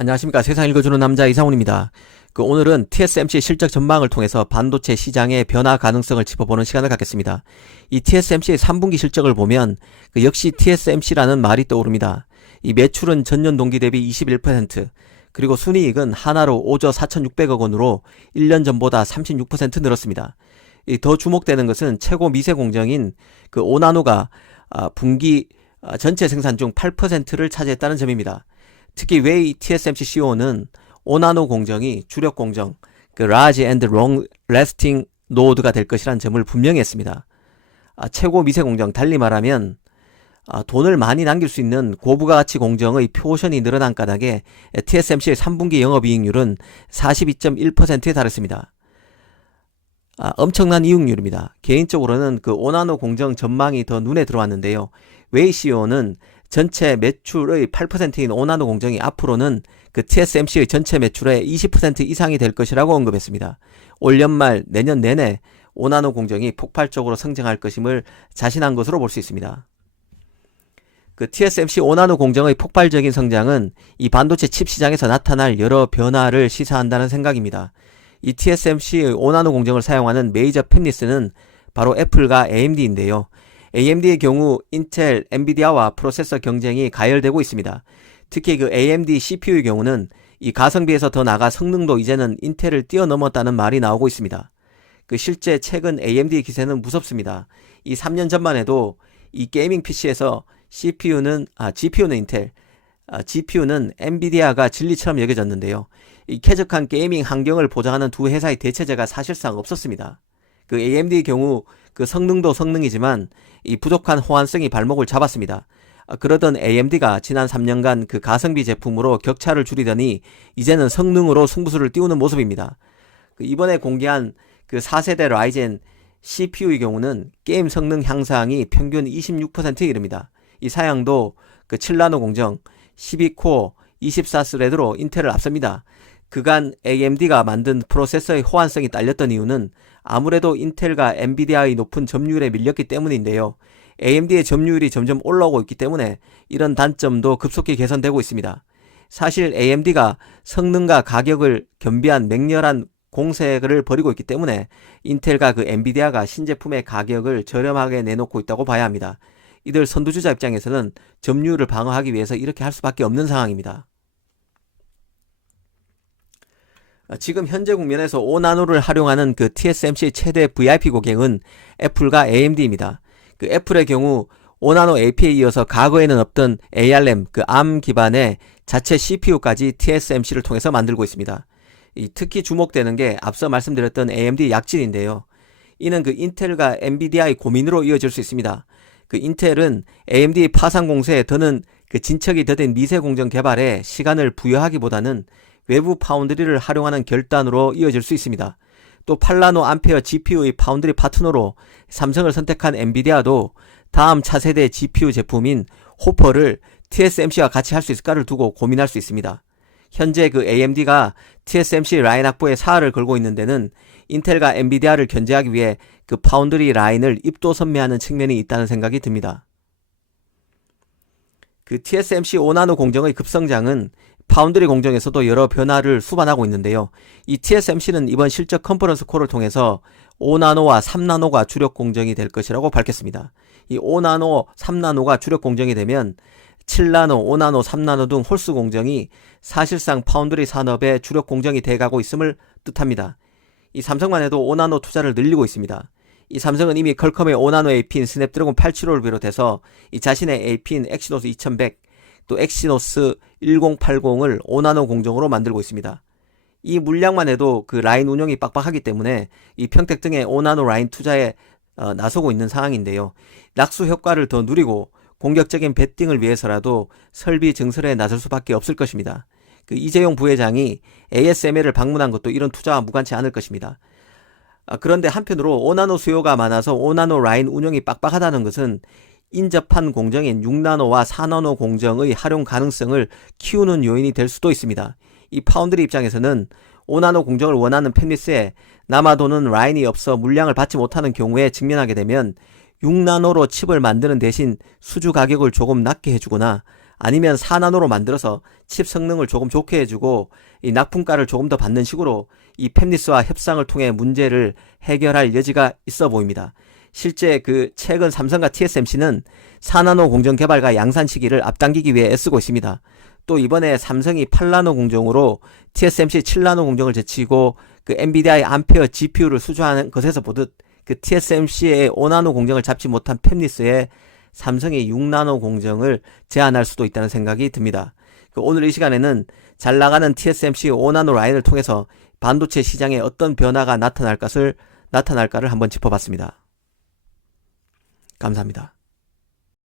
안녕하십니까. 세상 읽어주는 남자 이상훈입니다. 오늘은 TSMC 실적 전망을 통해서 반도체 시장의 변화 가능성을 짚어보는 시간을 갖겠습니다. 이 TSMC의 3분기 실적을 보면 역시 TSMC라는 말이 떠오릅니다. 이 매출은 전년 동기 대비 21%, 그리고 순이익은 하나로 5조 4,600억 원으로 1년 전보다 36% 늘었습니다. 더 주목되는 것은 최고 미세 공정인 5나노가 분기 전체 생산 중 8%를 차지했다는 점입니다. 특히 웨이 TSMC CEO는 5나노 공정이 주력 공정, Large and Long Lasting Node가 될 것이라는 점을 분명히 했습니다. 최고 미세 공정, 달리 말하면 돈을 많이 남길 수 있는 고부가가치 공정의 표션이 늘어난 까닭에 TSMC의 3분기 영업이익률은 42.1%에 달했습니다. 엄청난 이익률입니다. 개인적으로는 5나노 공정 전망이 더 눈에 들어왔는데요. 웨이 CEO는 전체 매출의 8%인 5나노 공정이 앞으로는 TSMC의 전체 매출의 20% 이상이 될 것이라고 언급했습니다. 올 연말 내년 내내 5나노 공정이 폭발적으로 성장할 것임을 자신한 것으로 볼 수 있습니다. TSMC 5나노 공정의 폭발적인 성장은 이 반도체 칩 시장에서 나타날 여러 변화를 시사한다는 생각입니다. 이 TSMC의 5나노 공정을 사용하는 메이저 팹리스는 바로 애플과 AMD인데요. AMD의 경우 인텔, 엔비디아와 프로세서 경쟁이 가열되고 있습니다. 특히 AMD CPU의 경우는 이 가성비에서 더 나아가 성능도 이제는 인텔을 뛰어넘었다는 말이 나오고 있습니다. 실제 최근 AMD 기세는 무섭습니다. 이 3년 전만 해도 이 게이밍 PC에서 GPU는 인텔, GPU는 엔비디아가 진리처럼 여겨졌는데요. 이 쾌적한 게이밍 환경을 보장하는 두 회사의 대체제가 사실상 없었습니다. AMD의 경우 성능도 성능이지만 이 부족한 호환성이 발목을 잡았습니다. 그러던 AMD가 지난 3년간 가성비 제품으로 격차를 줄이더니 이제는 성능으로 승부수를 띄우는 모습입니다. 이번에 공개한 4세대 라이젠 CPU의 경우는 게임 성능 향상이 평균 26%에 이릅니다. 이 사양도 7나노 공정, 12코어, 24스레드로 인텔을 앞섭니다. 그간 AMD가 만든 프로세서의 호환성이 딸렸던 이유는 아무래도 인텔과 엔비디아의 높은 점유율에 밀렸기 때문인데요. AMD의 점유율이 점점 올라오고 있기 때문에 이런 단점도 급속히 개선되고 있습니다. 사실 AMD가 성능과 가격을 겸비한 맹렬한 공세를 벌이고 있기 때문에 인텔과 엔비디아가 신제품의 가격을 저렴하게 내놓고 있다고 봐야 합니다. 이들 선두주자 입장에서는 점유율을 방어하기 위해서 이렇게 할 수밖에 없는 상황입니다. 지금 현재 국면에서 5나노를 활용하는 TSMC의 최대 VIP 고객은 애플과 AMD입니다. 애플의 경우 5나노 AP에 이어서 과거에는 없던 ARM, ARM 기반의 자체 CPU까지 TSMC를 통해서 만들고 있습니다. 특히 주목되는 게 앞서 말씀드렸던 AMD 약진인데요. 이는 인텔과 엔비디아의 고민으로 이어질 수 있습니다. 인텔은 AMD 파산 공세에 더는 진척이 더딘 미세 공정 개발에 시간을 부여하기보다는 외부 파운드리를 활용하는 결단으로 이어질 수 있습니다. 또 8나노 암페어 GPU의 파운드리 파트너로 삼성을 선택한 엔비디아도 다음 차세대 GPU 제품인 호퍼를 TSMC와 같이 할 수 있을까를 두고 고민할 수 있습니다. 현재 AMD가 TSMC 라인 확보에 사활을 걸고 있는 데는 인텔과 엔비디아를 견제하기 위해 파운드리 라인을 입도선매하는 측면이 있다는 생각이 듭니다. TSMC 5나노 공정의 급성장은 파운드리 공정에서도 여러 변화를 수반하고 있는데요. 이 TSMC는 이번 실적 컨퍼런스 콜을 통해서 5나노와 3나노가 주력 공정이 될 것이라고 밝혔습니다. 이 5나노, 3나노가 주력 공정이 되면 7나노, 5나노, 3나노 등 홀수 공정이 사실상 파운드리 산업의 주력 공정이 돼가고 있음을 뜻합니다. 이 삼성만 해도 5나노 투자를 늘리고 있습니다. 이 삼성은 이미 퀄컴의 5나노 AP인 스냅드래곤 875를 비롯해서 이 자신의 AP인 엑시노스 2100, 또 엑시노스 1080을 5나노 공정으로 만들고 있습니다. 이 물량만 해도 라인 운영이 빡빡하기 때문에 이 평택 등의 5나노 라인 투자에 나서고 있는 상황인데요. 낙수 효과를 더 누리고 공격적인 배팅을 위해서라도 설비 증설에 나설 수밖에 없을 것입니다. 이재용 부회장이 ASML을 방문한 것도 이런 투자와 무관치 않을 것입니다. 그런데 한편으로 5나노 수요가 많아서 5나노 라인 운영이 빡빡하다는 것은 인접한 공정인 6나노와 4나노 공정의 활용 가능성을 키우는 요인이 될 수도 있습니다. 이 파운드리 입장에서는 5나노 공정을 원하는 팹리스에 남아도는 라인이 없어 물량을 받지 못하는 경우에 직면하게 되면 6나노로 칩을 만드는 대신 수주 가격을 조금 낮게 해주거나 아니면 4나노로 만들어서 칩 성능을 조금 좋게 해주고 이 납품가를 조금 더 받는 식으로 이 팹리스와 협상을 통해 문제를 해결할 여지가 있어 보입니다. 실제 최근 삼성과 TSMC는 4나노 공정 개발과 양산 시기를 앞당기기 위해 애쓰고 있습니다. 또 이번에 삼성이 8나노 공정으로 TSMC 7나노 공정을 제치고 엔비디아의 암페어 GPU를 수주하는 것에서 보듯 TSMC의 5나노 공정을 잡지 못한 팹리스에 삼성이 6나노 공정을 제안할 수도 있다는 생각이 듭니다. 오늘 이 시간에는 잘 나가는 TSMC 5나노 라인을 통해서 반도체 시장에 어떤 변화가 나타날까를 한번 짚어봤습니다. 감사합니다.